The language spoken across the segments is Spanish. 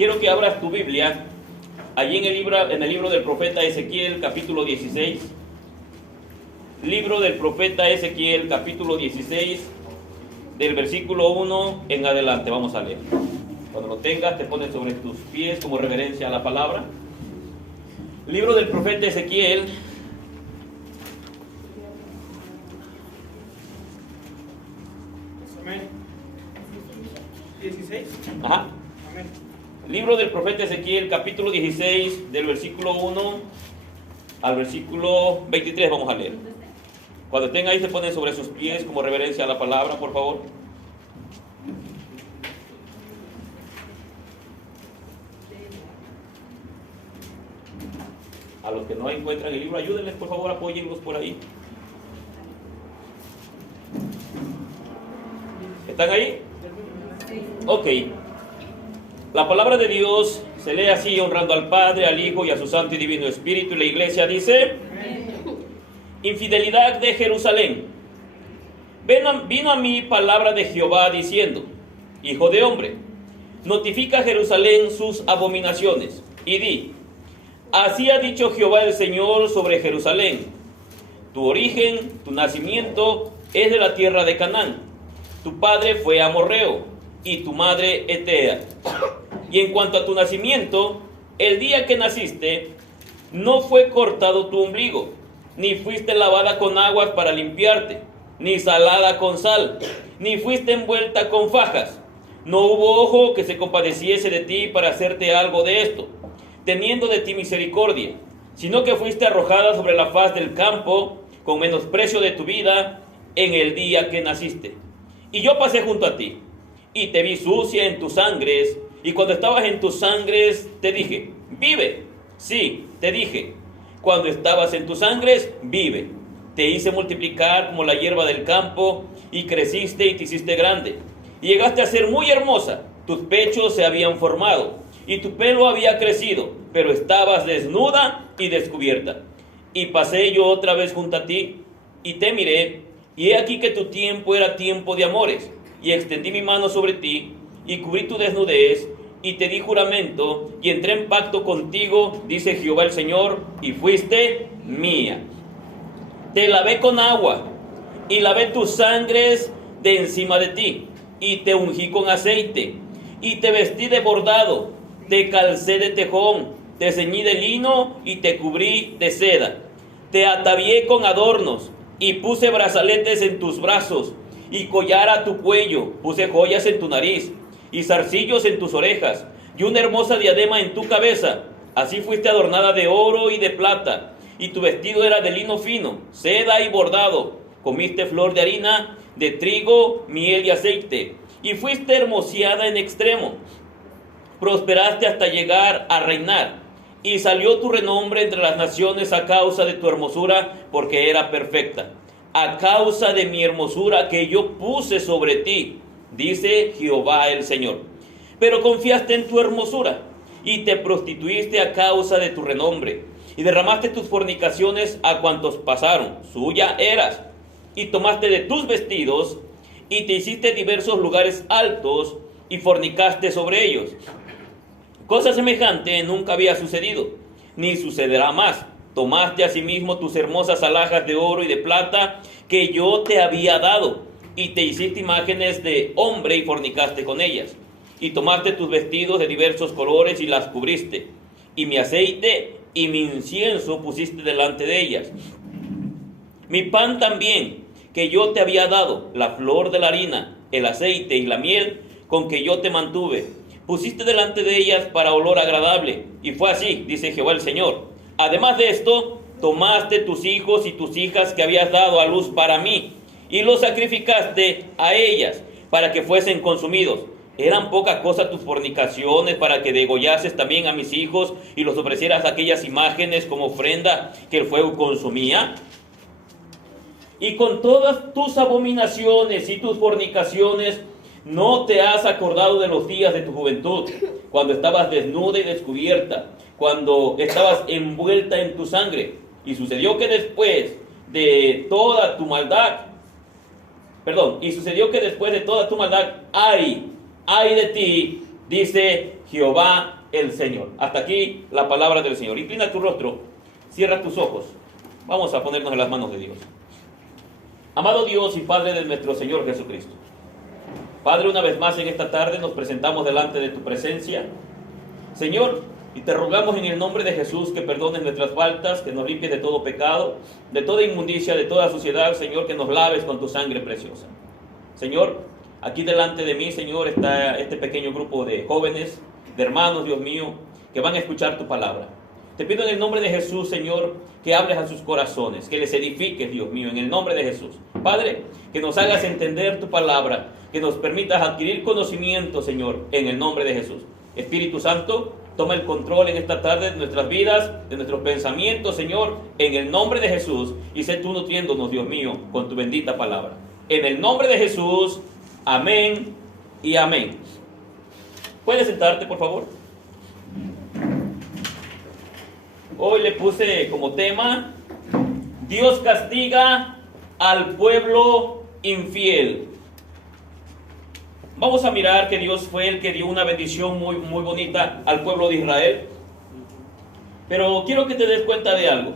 Quiero que abras tu Biblia allí en el libro del profeta Ezequiel, capítulo 16. Libro del profeta Ezequiel, capítulo 16, del versículo 1 en adelante. Vamos a leer. Cuando lo tengas, te pones sobre tus pies como reverencia a la palabra. Libro del profeta Ezequiel, Amén. 16. ajá. Amén. Libro del profeta Ezequiel, capítulo 16, del versículo 1 al versículo 23, vamos a leer. Cuando estén ahí, se ponen sobre sus pies como reverencia a la palabra, por favor. A los que no encuentran el libro, ayúdenles, por favor, apóyenlos por ahí. ¿Están ahí? Ok. La palabra de Dios se lee así, honrando al Padre, al Hijo y a su Santo y Divino Espíritu. Y la iglesia dice: infidelidad de Jerusalén. Vino a mí palabra de Jehová diciendo: hijo de hombre, notifica a Jerusalén sus abominaciones y di: así ha dicho Jehová el Señor sobre Jerusalén: tu origen, tu nacimiento es de la tierra de Canaán. Tu padre fue amorreo y tu madre etea. Y en cuanto a tu nacimiento, el día que naciste, no fue cortado tu ombligo, ni fuiste lavada con aguas para limpiarte, ni salada con sal, ni fuiste envuelta con fajas. No hubo ojo que se compadeciese de ti para hacerte algo de esto, teniendo de ti misericordia, sino que fuiste arrojada sobre la faz del campo, con menosprecio de tu vida, en el día que naciste. Y yo pasé junto a ti, y te vi sucia en tus sangres, y cuando estabas en tus sangres, te dije: vive. Sí, te dije: cuando estabas en tus sangres, vive. Te hice multiplicar como la hierba del campo, y creciste y te hiciste grande. Y llegaste a ser muy hermosa, tus pechos se habían formado, y tu pelo había crecido, pero estabas desnuda y descubierta. Y pasé yo otra vez junto a ti, y te miré, y he aquí que tu tiempo era tiempo de amores, y extendí mi mano sobre ti, y cubrí tu desnudez, y te di juramento, y entré en pacto contigo, dice Jehová el Señor, y fuiste mía. Te lavé con agua, y lavé tus sangres de encima de ti, y te ungí con aceite, y te vestí de bordado, te calcé de tejón, te ceñí de lino, y te cubrí de seda. Te atavié con adornos, y puse brazaletes en tus brazos, y collar a tu cuello, puse joyas en tu nariz, y zarcillos en tus orejas, y una hermosa diadema en tu cabeza. Así fuiste adornada de oro y de plata, y tu vestido era de lino fino, seda y bordado. Comiste flor de harina, de trigo, miel y aceite, y fuiste hermoseada en extremo. Prosperaste hasta llegar a reinar, y salió tu renombre entre las naciones a causa de tu hermosura, porque era perfecta, a causa de mi hermosura que yo puse sobre ti, dice Jehová el Señor. Pero confiaste en tu hermosura, y te prostituiste a causa de tu renombre, y derramaste tus fornicaciones a cuantos pasaron, suya eras, y tomaste de tus vestidos, y te hiciste diversos lugares altos, y fornicaste sobre ellos. Cosa semejante nunca había sucedido, ni sucederá más. Tomaste asimismo tus hermosas alhajas de oro y de plata que yo te había dado, y te hiciste imágenes de hombre y fornicaste con ellas. Y tomaste tus vestidos de diversos colores y las cubriste, y mi aceite y mi incienso pusiste delante de ellas. Mi pan también, que yo te había dado, la flor de la harina, el aceite y la miel, con que yo te mantuve, pusiste delante de ellas para olor agradable. Y fue así, dice Jehová el Señor. Además de esto, tomaste tus hijos y tus hijas que habías dado a luz para mí, y los sacrificaste a ellas, para que fuesen consumidos. ¿Eran poca cosa tus fornicaciones para que degollases también a mis hijos y los ofrecieras aquellas imágenes como ofrenda que el fuego consumía? Y con todas tus abominaciones y tus fornicaciones, ¿no te has acordado de los días de tu juventud, cuando estabas desnuda y descubierta, cuando estabas envuelta en tu sangre? Y sucedió que después de toda tu maldad, ay de ti, dice Jehová el Señor. Hasta aquí la palabra del Señor. Inclina tu rostro, cierra tus ojos. Vamos a ponernos en las manos de Dios. Amado Dios y Padre de nuestro Señor Jesucristo. Padre, una vez más en esta tarde nos presentamos delante de tu presencia, Señor, y te rogamos en el nombre de Jesús que perdones nuestras faltas, que nos limpies de todo pecado, de toda inmundicia, de toda suciedad, Señor, que nos laves con tu sangre preciosa. Señor, aquí delante de mí, Señor, está este pequeño grupo de jóvenes, de hermanos, Dios mío, que van a escuchar tu palabra. Te pido en el nombre de Jesús, Señor, que hables a sus corazones, que les edifiques, Dios mío, en el nombre de Jesús. Padre, que nos hagas entender tu palabra, que nos permitas adquirir conocimiento, Señor, en el nombre de Jesús. Espíritu Santo, toma el control en esta tarde de nuestras vidas, de nuestros pensamientos, Señor, en el nombre de Jesús, y sé tú nutriéndonos, Dios mío, con tu bendita palabra. En el nombre de Jesús, amén y amén. ¿Puedes sentarte, por favor? Hoy le puse como tema: Dios castiga al pueblo infiel. Vamos a mirar que Dios fue el que dio una bendición muy bonita al pueblo de Israel. Pero quiero que te des cuenta de algo.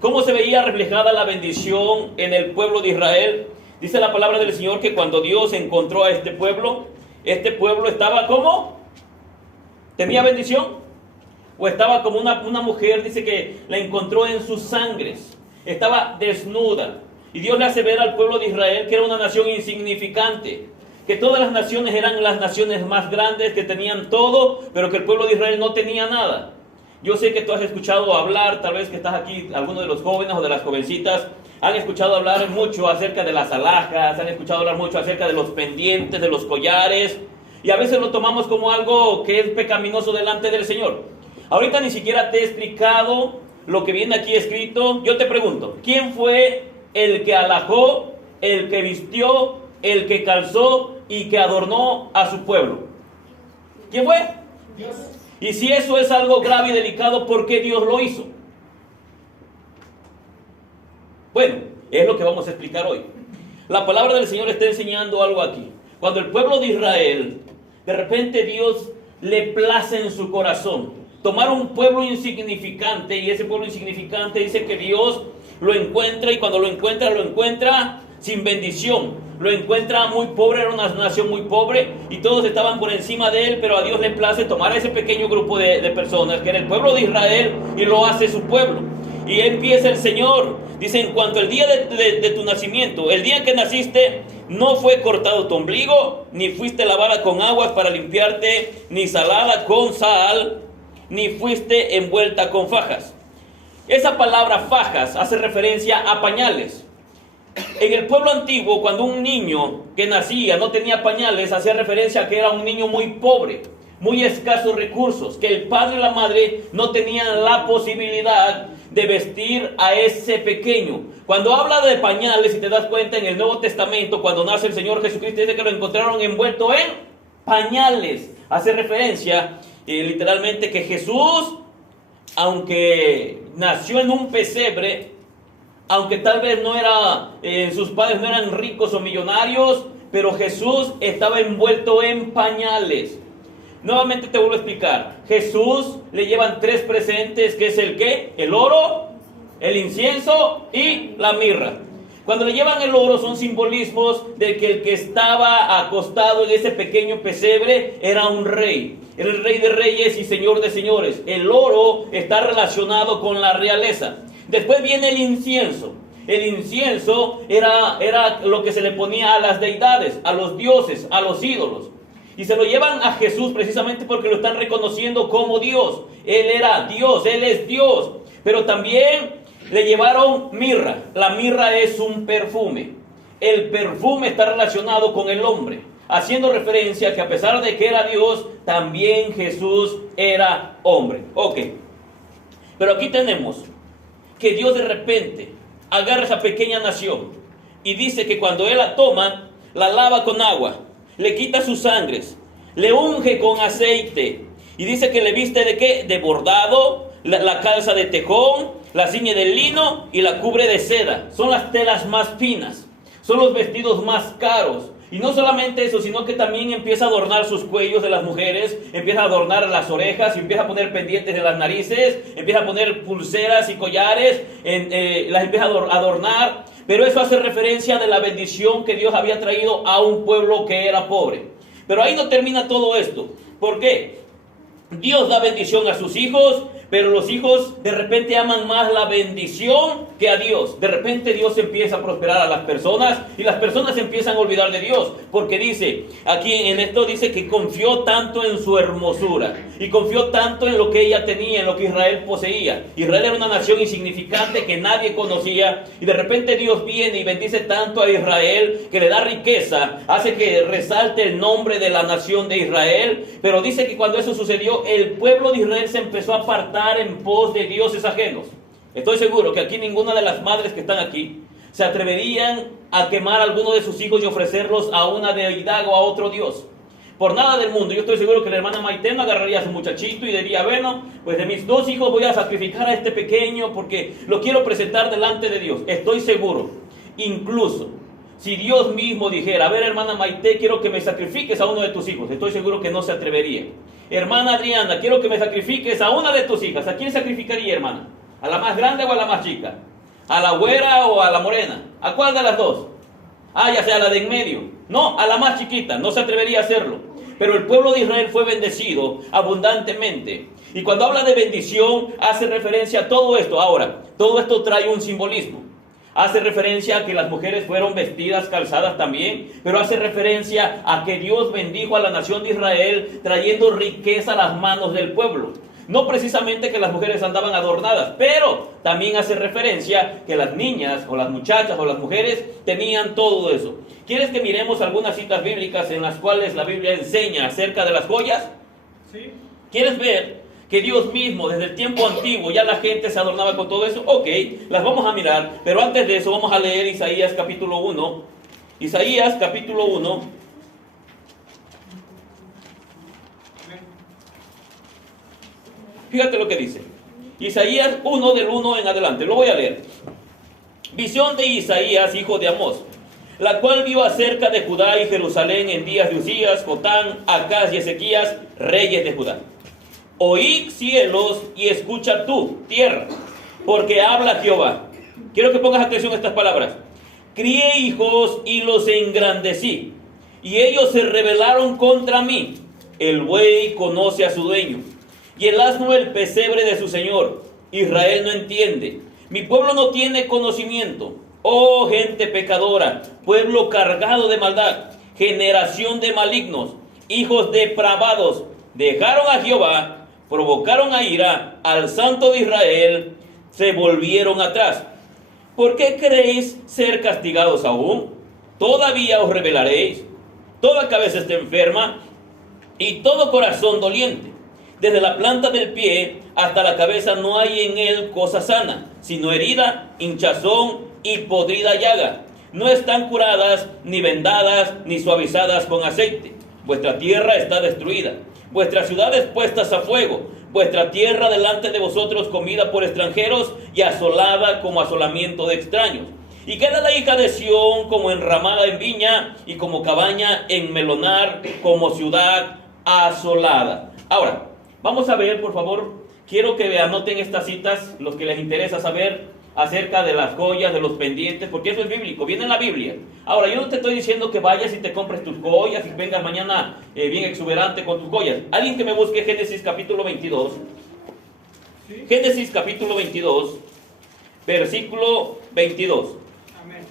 ¿Cómo se veía reflejada la bendición en el pueblo de Israel? Dice la palabra del Señor que cuando Dios encontró a este pueblo estaba ¿cómo? ¿Tenía bendición? O estaba como una mujer, dice que la encontró en sus sangres. Estaba desnuda. Y Dios le hace ver al pueblo de Israel que era una nación insignificante. Que todas las naciones eran las naciones más grandes, que tenían todo, pero que el pueblo de Israel no tenía nada. Yo sé que tú has escuchado hablar, tal vez que estás aquí, algunos de los jóvenes o de las jovencitas, han escuchado hablar mucho acerca de las alhajas, han escuchado hablar mucho acerca de los pendientes, de los collares, y a veces lo tomamos como algo que es pecaminoso delante del Señor. Ahorita ni siquiera te he explicado lo que viene aquí escrito. Yo te pregunto, ¿quién fue el que alhajó, el que vistió, el que calzó y que adornó a su pueblo? ¿Quién fue? Dios. Y si eso es algo grave y delicado, ¿por qué Dios lo hizo? Bueno, es lo que vamos a explicar hoy. La palabra del Señor está enseñando algo aquí. Cuando el pueblo de Israel, de repente Dios le place en su corazón tomar un pueblo insignificante, y ese pueblo insignificante dice que Dios lo encuentra, y cuando lo encuentra sin bendición. Lo encuentra muy pobre, era una nación muy pobre y todos estaban por encima de él, pero a Dios le place tomar a ese pequeño grupo de personas que era el pueblo de Israel y lo hace su pueblo. Y empieza el Señor, dice: en cuanto el día de tu nacimiento, el día que naciste, no fue cortado tu ombligo, ni fuiste lavada con aguas para limpiarte, ni salada con sal, ni fuiste envuelta con fajas. Esa palabra fajas hace referencia a pañales. En el pueblo antiguo, cuando un niño que nacía no tenía pañales, hacía referencia a que era un niño muy pobre, muy escasos recursos, que el padre y la madre no tenían la posibilidad de vestir a ese pequeño. Cuando habla de pañales, si te das cuenta, en el Nuevo Testamento, cuando nace el Señor Jesucristo, dice que lo encontraron envuelto en pañales. Hace referencia literalmente que Jesús, aunque nació en un pesebre, aunque tal vez sus padres no eran ricos o millonarios, pero Jesús estaba envuelto en pañales. Nuevamente te vuelvo a explicar. Jesús le llevan 3 presentes, que es el ¿qué? El oro, el incienso y la mirra. Cuando le llevan el oro son simbolismos de que el que estaba acostado en ese pequeño pesebre era un rey. Era el rey de reyes y señor de señores. El oro está relacionado con la realeza. Después viene el incienso. El incienso era lo que se le ponía a las deidades, a los dioses, a los ídolos. Y se lo llevan a Jesús precisamente porque lo están reconociendo como Dios. Él era Dios, Él es Dios. Pero también le llevaron mirra. La mirra es un perfume. El perfume está relacionado con el hombre, haciendo referencia a que a pesar de que era Dios, también Jesús era hombre. Ok. Pero aquí tenemos que Dios de repente agarra esa pequeña nación y dice que cuando Él la toma, la lava con agua, le quita sus sangres, le unge con aceite y dice que le viste ¿de qué? De bordado, la calza de tejón, la ciñe de lino y la cubre de seda. Son las telas más finas, son los vestidos más caros, Y no solamente eso, sino que también empieza a adornar sus cuellos de las mujeres, empieza a adornar las orejas, empieza a poner pendientes de las narices, empieza a poner pulseras y collares, las empieza a adornar. Pero eso hace referencia de la bendición que Dios había traído a un pueblo que era pobre. Pero ahí no termina todo esto. ¿Por qué? Dios da bendición a sus hijos, pero los hijos de repente aman más la bendición que a Dios. De repente Dios empieza a prosperar a las personas y las personas empiezan a olvidar de Dios. Porque dice, aquí en esto dice que confió tanto en su hermosura y confió tanto en lo que ella tenía, en lo que Israel poseía. Israel era una nación insignificante que nadie conocía y de repente Dios viene y bendice tanto a Israel que le da riqueza, hace que resalte el nombre de la nación de Israel. Pero dice que cuando eso sucedió, el pueblo de Israel se empezó a apartar en pos de dioses ajenos. Estoy seguro que aquí ninguna de las madres que están aquí se atreverían a quemar a alguno de sus hijos y ofrecerlos a una deidad o a otro dios. Por nada del mundo. Yo estoy seguro que la hermana Maite no agarraría a su muchachito y diría, bueno, pues de mis 2 hijos voy a sacrificar a este pequeño porque lo quiero presentar delante de Dios. Estoy seguro. Incluso si Dios mismo dijera, a ver, hermana Maite, quiero que me sacrifiques a uno de tus hijos, estoy seguro que no se atrevería. Hermana Adriana, quiero que me sacrifiques a una de tus hijas. ¿A quién sacrificaría, hermana? ¿A la más grande o a la más chica? ¿A la güera o a la morena? ¿A cuál de las dos? Ah, ya sea la de en medio. No, a la más chiquita, no se atrevería a hacerlo. Pero el pueblo de Israel fue bendecido abundantemente. Y cuando habla de bendición, hace referencia a todo esto. Ahora, todo esto trae un simbolismo. Hace referencia a que las mujeres fueron vestidas, calzadas también, pero hace referencia a que Dios bendijo a la nación de Israel trayendo riqueza a las manos del pueblo. No precisamente que las mujeres andaban adornadas, pero también hace referencia que las niñas o las muchachas o las mujeres tenían todo eso. ¿Quieres que miremos algunas citas bíblicas en las cuales la Biblia enseña acerca de las joyas? Sí. ¿Quieres ver que Dios mismo, desde el tiempo antiguo, ya la gente se adornaba con todo eso? Ok, las vamos a mirar, pero antes de eso vamos a leer Isaías capítulo 1. Isaías capítulo 1. Fíjate lo que dice. Isaías 1 del 1 en adelante, lo voy a leer. Visión de Isaías, hijo de Amós, la cual vio acerca de Judá y Jerusalén en días de Uzías, Jotán, Acaz y Ezequías, reyes de Judá. Oíd cielos y escucha tú, tierra, porque habla Jehová. Quiero que pongas atención a estas palabras. Crié hijos y los engrandecí, y ellos se rebelaron contra mí. El buey conoce a su dueño, y el asno el pesebre de su señor. Israel no entiende, mi pueblo no tiene conocimiento. Oh gente pecadora, pueblo cargado de maldad, generación de malignos, hijos depravados, dejaron a Jehová, provocaron a ira al Santo de Israel, se volvieron atrás. ¿Por qué queréis ser castigados aún? Todavía os rebelaréis. Toda cabeza está enferma y todo corazón doliente. Desde la planta del pie hasta la cabeza no hay en él cosa sana, sino herida, hinchazón y podrida llaga. No están curadas, ni vendadas, ni suavizadas con aceite. Vuestra tierra está destruida, vuestras ciudades puestas a fuego, vuestra tierra delante de vosotros comida por extranjeros y asolada como asolamiento de extraños. Y queda la hija de Sión como enramada en viña y como cabaña en melonar, como ciudad asolada. Ahora, vamos a ver, por favor, quiero que anoten estas citas, los que les interesa saber acerca de las joyas, de los pendientes, porque eso es bíblico, viene en la Biblia. Ahora, yo no te estoy diciendo que vayas y te compres tus joyas y vengas mañana bien exuberante con tus joyas. Alguien que me busque Génesis capítulo 22. ¿Sí? Génesis capítulo 22, versículo 22. Amén.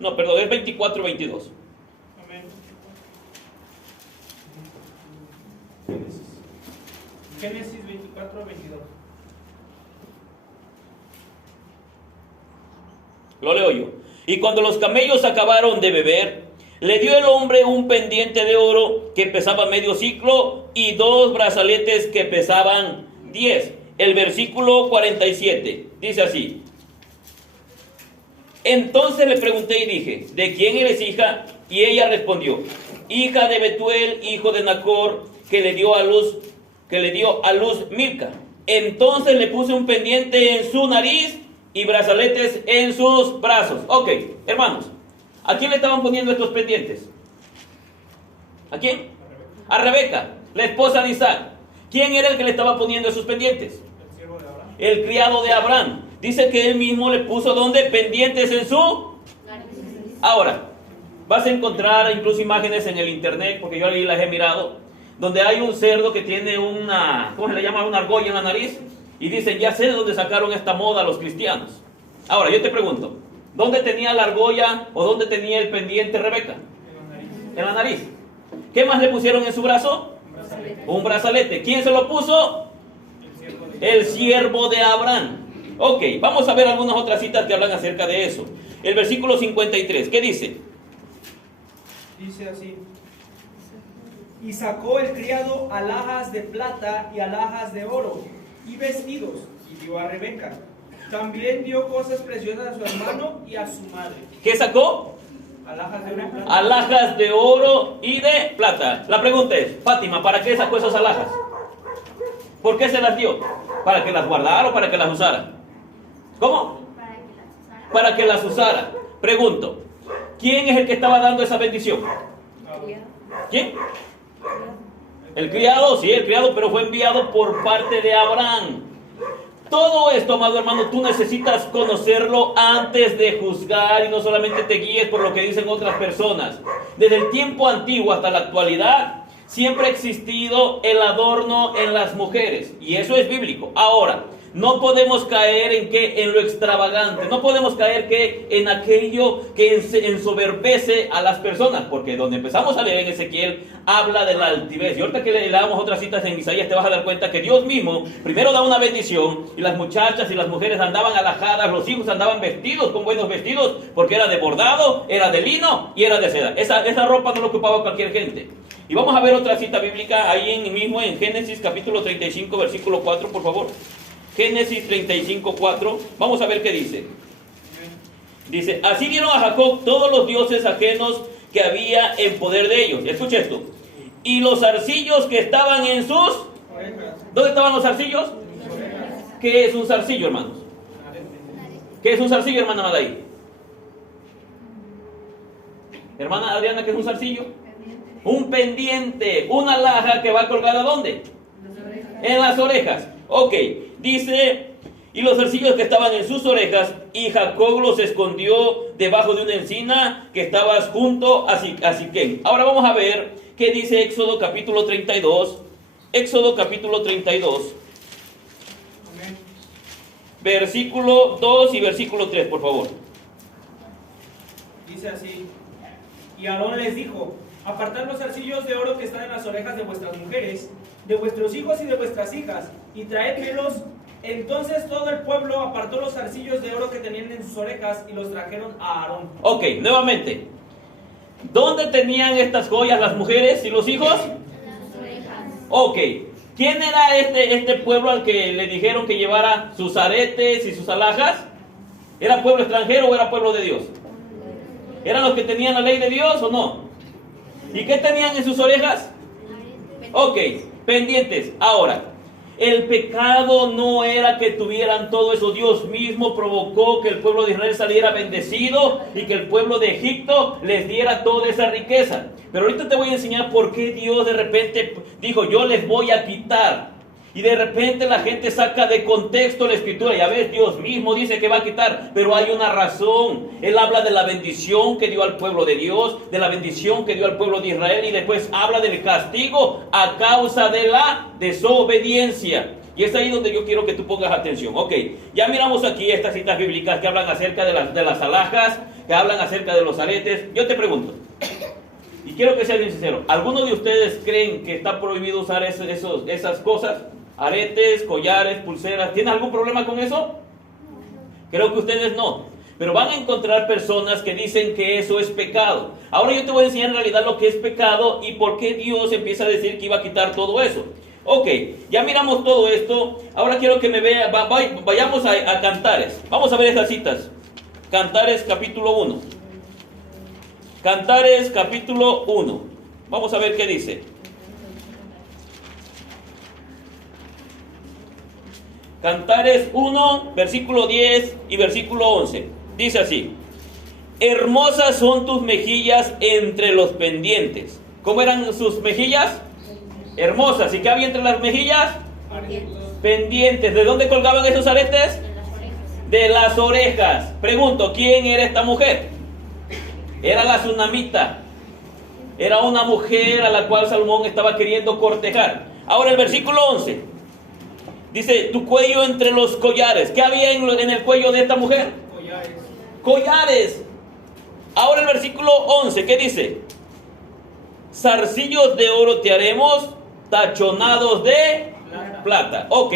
No, perdón, es 24-22. Amén. Génesis 24-22. Lo leo yo. Y cuando los camellos acabaron de beber, le dio el hombre un pendiente de oro que pesaba medio ciclo y 2 brazaletes que pesaban 10. El versículo 47 dice así. Entonces le pregunté y dije, ¿de quién eres hija? Y ella respondió: hija de Betuel, hijo de Nacor, que le dio a luz Milca. Entonces le puse un pendiente en su nariz y brazaletes en sus brazos. Ok, hermanos, ¿a quién le estaban poniendo estos pendientes? ¿A quién? A Rebeca, la esposa de Isaac. ¿Quién era el que le estaba poniendo esos pendientes? El siervo de Abraham. El criado de Abraham. Dice que él mismo le puso ¿dónde? Pendientes en su... Ahora, vas a encontrar incluso imágenes en el internet, porque yo ahí las he mirado, donde hay un cerdo que tiene una, ¿cómo se le llama? Una argolla en la nariz. Y dicen, ya sé de dónde sacaron esta moda los cristianos. Ahora, yo te pregunto, ¿dónde tenía la argolla o dónde tenía el pendiente Rebeca? En la nariz. ¿Qué más le pusieron en su brazo? Un brazalete. ¿Quién se lo puso? El siervo de Abraham. Ok, vamos a ver algunas otras citas que hablan acerca de eso. El versículo 53, ¿qué dice? Dice así: y sacó el criado alhajas de plata y alhajas de oro y vestidos, y dio a Rebeca. También dio cosas preciosas a su hermano y a su madre. ¿Qué sacó? Alhajas de oro y plata. Alhajas de oro y de plata. La pregunta es, Fátima, ¿para qué sacó esas alhajas? ¿Por qué se las dio? ¿Para que las guardara o para que las usara? ¿Cómo? Para que las usara. Pregunto, ¿quién es el que estaba dando esa bendición? ¿Quién? El criado, sí, el criado, pero fue enviado por parte de Abraham. Todo esto, amado hermano, tú necesitas conocerlo antes de juzgar y no solamente te guíes por lo que dicen otras personas. Desde el tiempo antiguo hasta la actualidad, siempre ha existido el adorno en las mujeres y eso es bíblico. Ahora, no podemos caer en lo extravagante, no podemos caer en aquello que ensoberbece a las personas, porque donde empezamos a leer en Ezequiel habla de la altivez. Y ahorita que le damos otras citas en Isaías te vas a dar cuenta que Dios mismo primero da una bendición y las muchachas y las mujeres andaban alajadas, los hijos andaban vestidos con buenos vestidos porque era de bordado, era de lino y era de seda. Esa ropa no lo ocupaba cualquier gente. Y vamos a ver otra cita bíblica ahí mismo en Génesis capítulo 35 versículo 4, por favor. Génesis 35, 4. Vamos a ver qué dice. Dice, así dieron a Jacob todos los dioses ajenos que había en poder de ellos. Escucha esto. Y los zarcillos que estaban en sus... ¿Dónde estaban los zarcillos? ¿Qué es un zarcillo, hermanos? ¿Qué es un zarcillo, hermana Madaí? Hermana Adriana, ¿qué es un zarcillo? Un pendiente, una alhaja que va colgada ¿dónde? En las orejas. Ok, dice, y los zarcillos que estaban en sus orejas, y Jacob los escondió debajo de una encina que estaba junto a Siquem. Ahora vamos a ver qué dice Éxodo capítulo 32. Éxodo capítulo 32. Amén. Versículo 2 y versículo 3, por favor. Dice así: y Aarón les dijo: apartad los zarcillos de oro que están en las orejas de vuestras mujeres, de vuestros hijos y de vuestras hijas, y traédmelos. Entonces todo el pueblo apartó los zarcillos de oro que tenían en sus orejas y los trajeron a Aarón. Ok, nuevamente. ¿Dónde tenían estas joyas las mujeres y los hijos? En las orejas. Ok. ¿Quién era este pueblo al que le dijeron que llevara sus aretes y sus alhajas? ¿Era pueblo extranjero o era pueblo de Dios? ¿Eran los que tenían la ley de Dios o no? ¿Y qué tenían en sus orejas? Ok, pendientes. Ahora, el pecado no era que tuvieran todo eso. Dios mismo provocó que el pueblo de Israel saliera bendecido y que el pueblo de Egipto les diera toda esa riqueza. Pero ahorita te voy a enseñar por qué Dios de repente dijo, yo les voy a quitar. Y de repente la gente saca de contexto la escritura. Ya ves, Dios mismo dice que va a quitar, pero hay una razón. Él habla de la bendición que dio al pueblo de Dios, de la bendición que dio al pueblo de Israel, y después habla del castigo a causa de la desobediencia. Y es ahí donde yo quiero que tú pongas atención. Ok, ya miramos aquí estas citas bíblicas que hablan acerca de las alhajas, que hablan acerca de los aretes. Yo te pregunto, y quiero que sean bien sinceros, ¿algunos de ustedes creen que está prohibido usar esas cosas? Aretes, collares, pulseras. ¿Tienen algún problema con eso? Creo que ustedes no. Pero van a encontrar personas que dicen que eso es pecado. Ahora yo te voy a enseñar en realidad lo que es pecado y por qué Dios empieza a decir que iba a quitar todo eso. Ok, ya miramos todo esto. Ahora quiero que me vea, vayamos a Cantares. Vamos a ver esas citas. Cantares capítulo 1. Cantares capítulo 1. Vamos a ver qué dice. Cantares 1, versículo 10 y versículo 11. Dice así: hermosas son tus mejillas entre los pendientes. ¿Cómo eran sus mejillas? Hermosas. ¿Y qué había entre las mejillas? Pendientes. ¿De dónde colgaban esos aretes? De las orejas. Pregunto, ¿quién era esta mujer? Era la Sunamita. Era una mujer a la cual Salomón estaba queriendo cortejar. Ahora el versículo 11 dice: tu cuello entre los collares. ¿Qué había en el cuello de esta mujer? Collares. Collares. Ahora el versículo 11, ¿qué dice? Zarcillos de oro te haremos, tachonados de plata. Ok,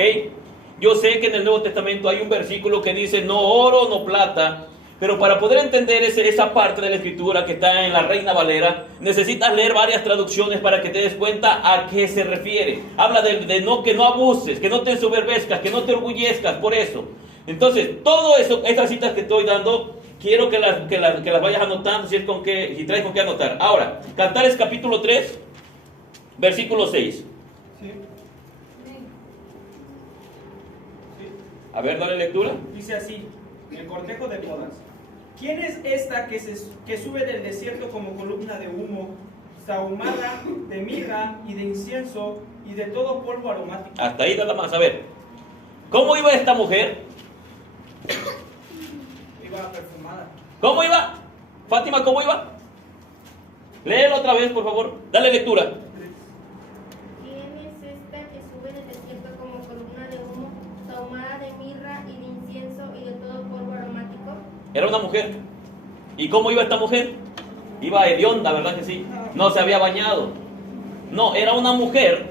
yo sé que en el Nuevo Testamento hay un versículo que dice no oro, no plata, pero para poder entender esa parte de la escritura que está en la Reina Valera, necesitas leer varias traducciones para que te des cuenta a qué se refiere. Habla de no, que no abuses, que no te ensoberbezcas, que no te orgullezcas por eso. Entonces, todo eso, estas citas que estoy dando, quiero que las vayas anotando si traes con qué anotar. Ahora, Cantares capítulo 3, versículo 6. Sí. A ver, dale lectura. Dice así, el cortejo de bodas. ¿Quién es esta que sube del desierto como columna de humo, sahumada de mirra y de incienso y de todo polvo aromático? Hasta ahí nada más. A ver, ¿cómo iba esta mujer? Iba perfumada. ¿Cómo iba? Fátima, ¿cómo iba? Léelo otra vez, por favor. Dale lectura. ¿Quién es esta que sube del desierto como columna de humo, sahumada de mirra y de incienso y de todo polvo aromático? Era una mujer. ¿Y cómo iba esta mujer? Iba hedionda, ¿verdad que sí? No se había bañado. No, era una mujer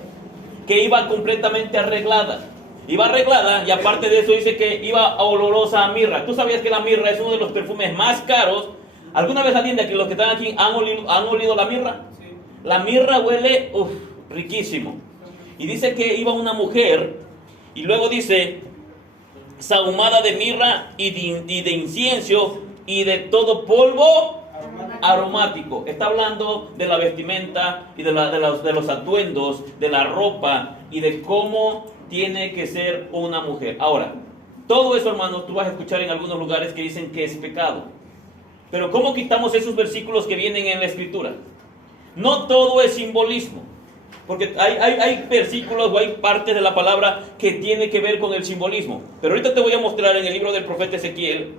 que iba completamente arreglada. Iba arreglada y aparte de eso dice que iba olorosa a mirra. ¿Tú sabías que la mirra es uno de los perfumes más caros? ¿Alguna vez alguien de los que están aquí han olido la mirra? Sí. La mirra huele riquísimo. Y dice que iba una mujer y luego dice sahumada de mirra y de incienso y de todo polvo aromático. Está hablando de la vestimenta y de los atuendos, de la ropa y de cómo tiene que ser una mujer. Ahora, todo eso, hermanos, tú vas a escuchar en algunos lugares que dicen que es pecado. Pero ¿cómo quitamos esos versículos que vienen en la Escritura? No todo es simbolismo. Porque hay versículos o hay partes de la palabra que tiene que ver con el simbolismo. Pero ahorita te voy a mostrar en el libro del profeta Ezequiel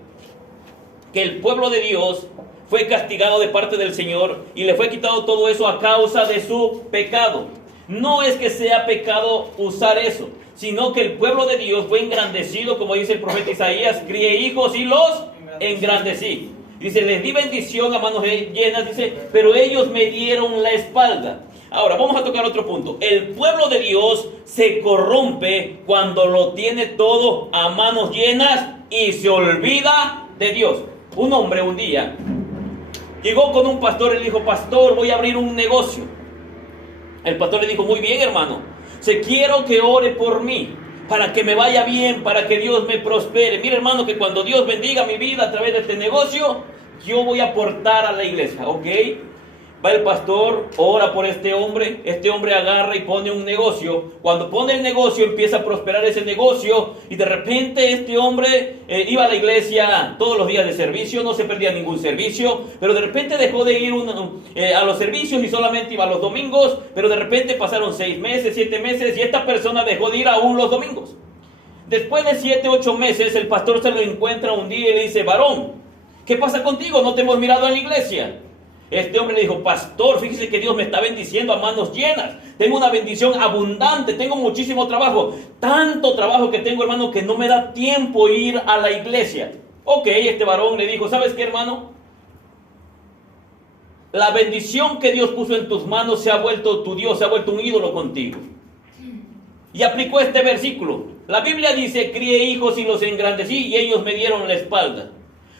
que el pueblo de Dios fue castigado de parte del Señor y le fue quitado todo eso a causa de su pecado. No es que sea pecado usar eso, sino que el pueblo de Dios fue engrandecido, como dice el profeta Isaías: crié hijos y los engrandecí. Dice, les di bendición a manos llenas, dice, pero ellos me dieron la espalda. Ahora, vamos a tocar otro punto. El pueblo de Dios se corrompe cuando lo tiene todo a manos llenas y se olvida de Dios. Un hombre un día llegó con un pastor y le dijo: pastor, voy a abrir un negocio. El pastor le dijo: muy bien, hermano, quiero que ore por mí, para que me vaya bien, para que Dios me prospere. Mira, hermano, que cuando Dios bendiga mi vida a través de este negocio, yo voy a aportar a la iglesia, ¿ok? Va el pastor, ora por este hombre agarra y pone un negocio. Cuando pone el negocio, empieza a prosperar ese negocio, y de repente este hombre iba a la iglesia todos los días de servicio, no se perdía ningún servicio, pero de repente dejó de ir a los servicios y solamente iba los domingos, pero de repente pasaron 6 meses, 7 meses, y esta persona dejó de ir aún los domingos. Después de 7, 8 meses, el pastor se lo encuentra un día y le dice: varón, ¿qué pasa contigo? No te hemos mirado en la iglesia. Este hombre le dijo: pastor, fíjese que Dios me está bendiciendo a manos llenas. Tengo una bendición abundante, tengo muchísimo trabajo. Tanto trabajo que tengo, hermano, que no me da tiempo ir a la iglesia. Ok, este varón le dijo: ¿sabes qué, hermano? La bendición que Dios puso en tus manos se ha vuelto tu Dios, se ha vuelto un ídolo contigo. Y aplicó este versículo. La Biblia dice: crié hijos y los engrandecí y ellos me dieron la espalda.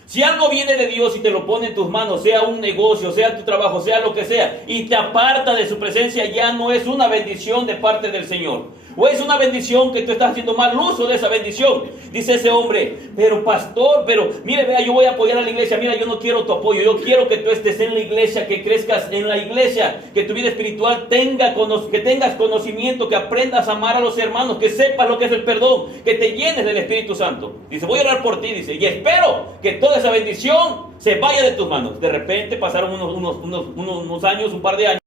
Si algo viene de Dios y te lo pone en tus manos, sea un negocio, sea tu trabajo, sea lo que sea, y te aparta de su presencia, ya no es una bendición de parte del Señor. ¿O es una bendición que tú estás haciendo mal uso de esa bendición? Dice ese hombre, pero pastor, pero mire, vea, yo voy a apoyar a la iglesia. Mira, yo no quiero tu apoyo, yo quiero que tú estés en la iglesia, que crezcas en la iglesia, que tu vida espiritual que tengas conocimiento, que aprendas a amar a los hermanos, que sepas lo que es el perdón, que te llenes del Espíritu Santo. Dice, voy a orar por ti, dice, y espero que toda esa bendición se vaya de tus manos. De repente pasaron unos años, un par de años.